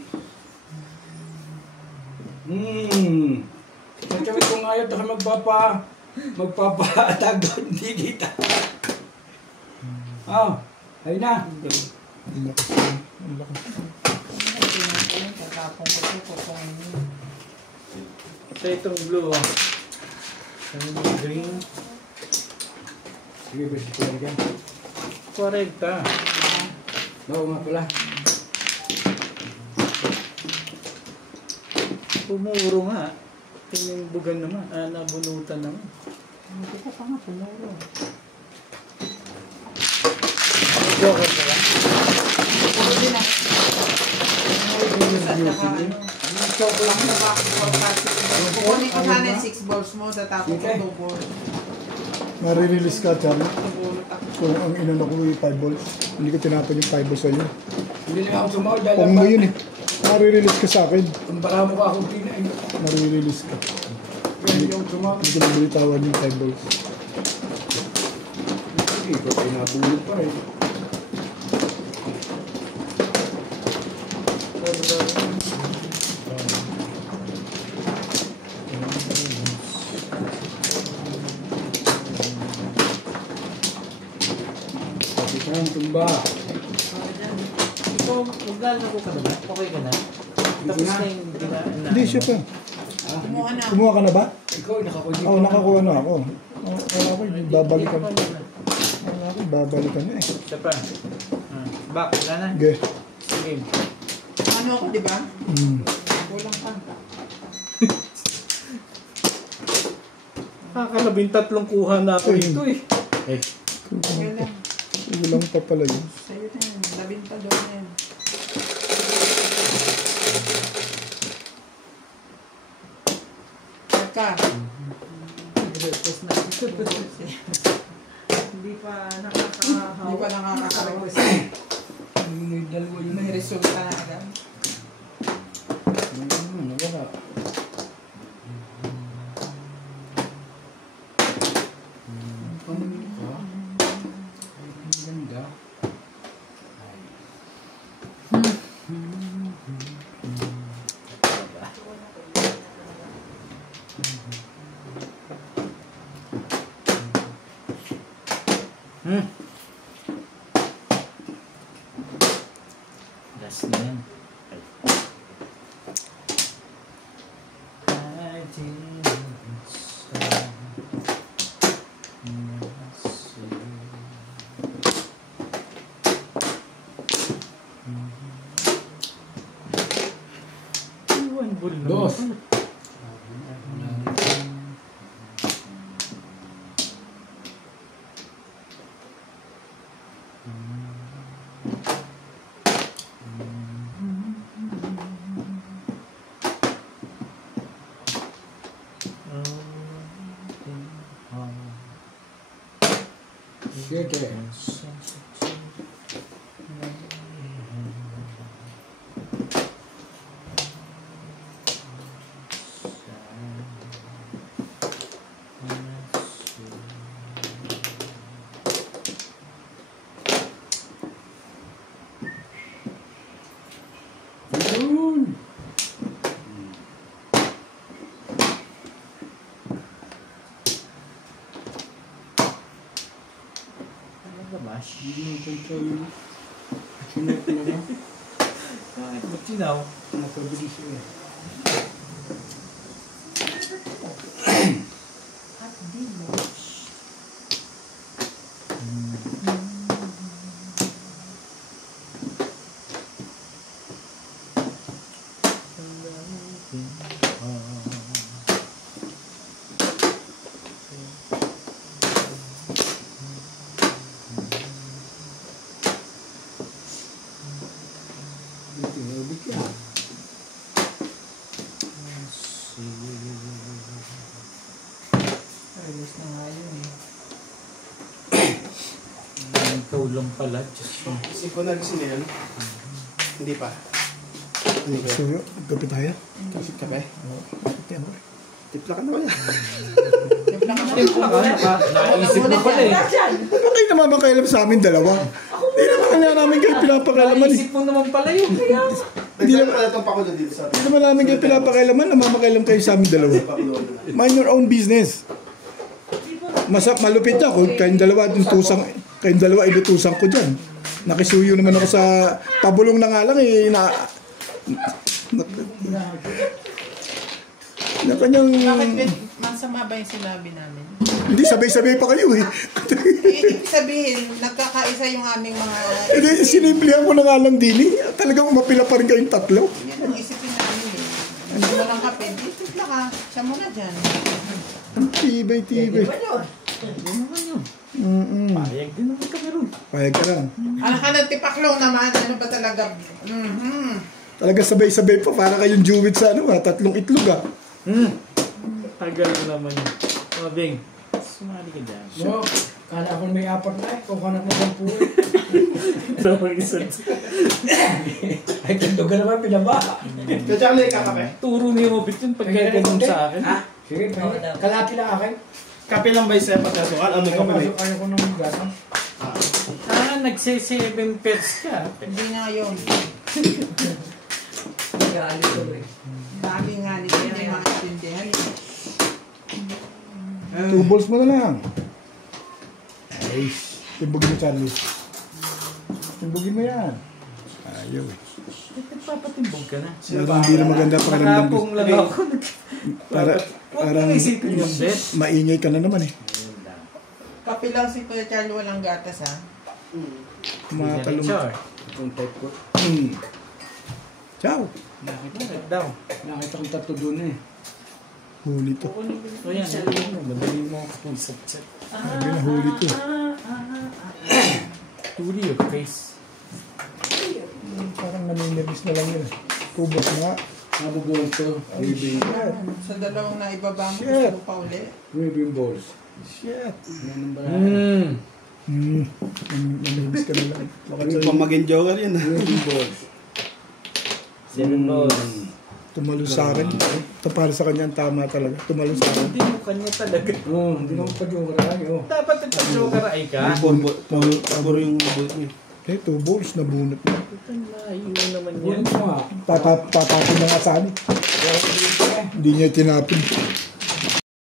Sabi ko nga yun, baka magpapaatag doon, hindi kita. Ah, ayun na. Ang lakas. Ang lakas. Tatapong ko ito, kukunin niyo. Ito itong blue oh. Ano yung green? Sige, basta ko lang yan. 40. Oo nga pala. Pumuro nga. Ito yung bugan naman. Nabunutan naman. Hindi ko pa nga pumuro. Joker pa ba? Puro din ako. Yung choco lang sa bakit ko kukunin ko sana yung 6 balls mo, tatapos ko 2 balls. Marirelease ka, Charlie. Nabulot ako. Kung ang inano ko yung 5 balls. Hindi ko tinapon yung 5 balls sa'yo. Hindi na ako sumawad dahil Kung mo yun eh. Marirelease ka sa akin. Kung baka mo ka akong pinain. Marirelease ka. Hindi yung sumawad. Hindi ko nabilitawan yung 5 balls. Hindi ko kayo nabulot pa rin. Pati ka ang tumba. Ikaw, maglalaro ka na ba? Okay ka na? Tapos na yung Hindi siya pa. Kumuha na. Kumuha ka na ba? Ikaw, nakakulit. Oo, nakakuha na ako. Wala ko, babalikan. Wala ko, babalikan na eh. Isa pa. Back, wala na. Okay. Sige. Ano ako, di ba? Kulang pa. Kakalabing tatlong kuha na ako dito eh. Okay lang. Kulang pa pala yun. Sa'yo na yan. 12 na yan. Teka. Hindi pa nakakahaw. Hindi pa nakaka-request. May dalawa yun. May resulta na agad. Nawala. Pamili ka? Ang ganda. Last na yan. Dos. Siete. Yun. Hindi mo control. Sinip na lang. Bakit mo tinaw? Napabilis yun eh. Ayos na nga yun eh. Ikaw lang pala. Diyos mo. Isip ko na gusto niyan. Hindi pa. Hindi pa. So, gabi tayo. Kapit ka ba? Okay, okay. Tipla ka na wala. Timpla ka na. Timpla ka. Naisip mo pala eh. Ano kayo namamangkailam sa amin dalawa? Hindi naman kanya namin kayo pinapakailaman. Naisip mo naman pala yun. Kaya. Hindi naman pala itong pakulo dito sa Hindi naman namin kayo pinapakailaman. Namamangkailam kayo sa amin dalawa. Mind your own business. Malupit na kung kayong dalawa inutusan ko dyan. Nakisuyo naman ako sa pabulong na nga lang eh. Na kanyang... Bakit masama ba yung sinabi namin? Hindi, sabay-sabay pa kayo eh. Ibig sabihin, nagkakaisa yung aming mga... Hindi, sinimplihan ko na nga lang din eh. Talagang mapila pa rin kayong tatlo. Yan ang isipin namin eh. Hindi mo lang kape. Timpla ka. Siya mo na dyan. Tibay. Hindi naman yun. Payag din naman kami ron. Payag ka lang. Anak ka ng tipaklong naman. Ano ba talaga? Talaga sabay-sabay pa. Para kayong juwit sa tatlong itlog ah. Tagal ko naman yun. O, Bing. Sumali ka dyan. No, kala ko may apat na eh. Kung kanak mo bang po eh. Ito ang isa. Ay, tindog ka naman, pinaba. Kaya tsaka na ikakape. Turo niyo mo bit yun pag ganun sa akin. Ha? Sige, kalapit na akin. Kape lang ba yung sepa kasukan? Ano Ayaw ka pa ayaw ko nang gasan. Nagse-7 pairs ka. Hindi nga yun. Galit ko eh. Dami nga nito. Hindi makasindihan. 2 balls mo na lang. Ay, timbugin mo Charlie. Timbugin mo yan. Ayaw eh. Nagpapatimbog ka na. Hindi na maganda pakiramdam ko. Nakapong lang ako. Parang isipin yung bet. maingay ka na naman eh. Kape lang si Kuya Charlie, walang gatas ha. Matalong. Yung type ko. Ciao. Nakita daw. Nakita kong tatlo doon eh. Huli to. O yan, madali mo kung set. Sabi na huli to. Tuli yung face. Parang naninibis na lang yun. Kubos na. Nabubuong to. Waving. Sa dalawang na ibaba mo, Shit. gusto mo pa uli. Waving balls. Shit. Yan ang balahan. Naninibis ka na lang. Baka Yung pamaging joker yun. Waving balls. 7 balls. tumalo sa akin. Ito para sa kanya ang tama talaga. Tumalo sa akin. Hindi mo kanya talaga. Oo, hindi naman pa-joker ay. Oh. Dapat nagpa-joker ay ka. Puro yung bolt niya. Eh, 2 balls na bunot na. Layo naman yan. Bulit mo nga. Tatapin na nga sa akin. Hindi niya tinapin.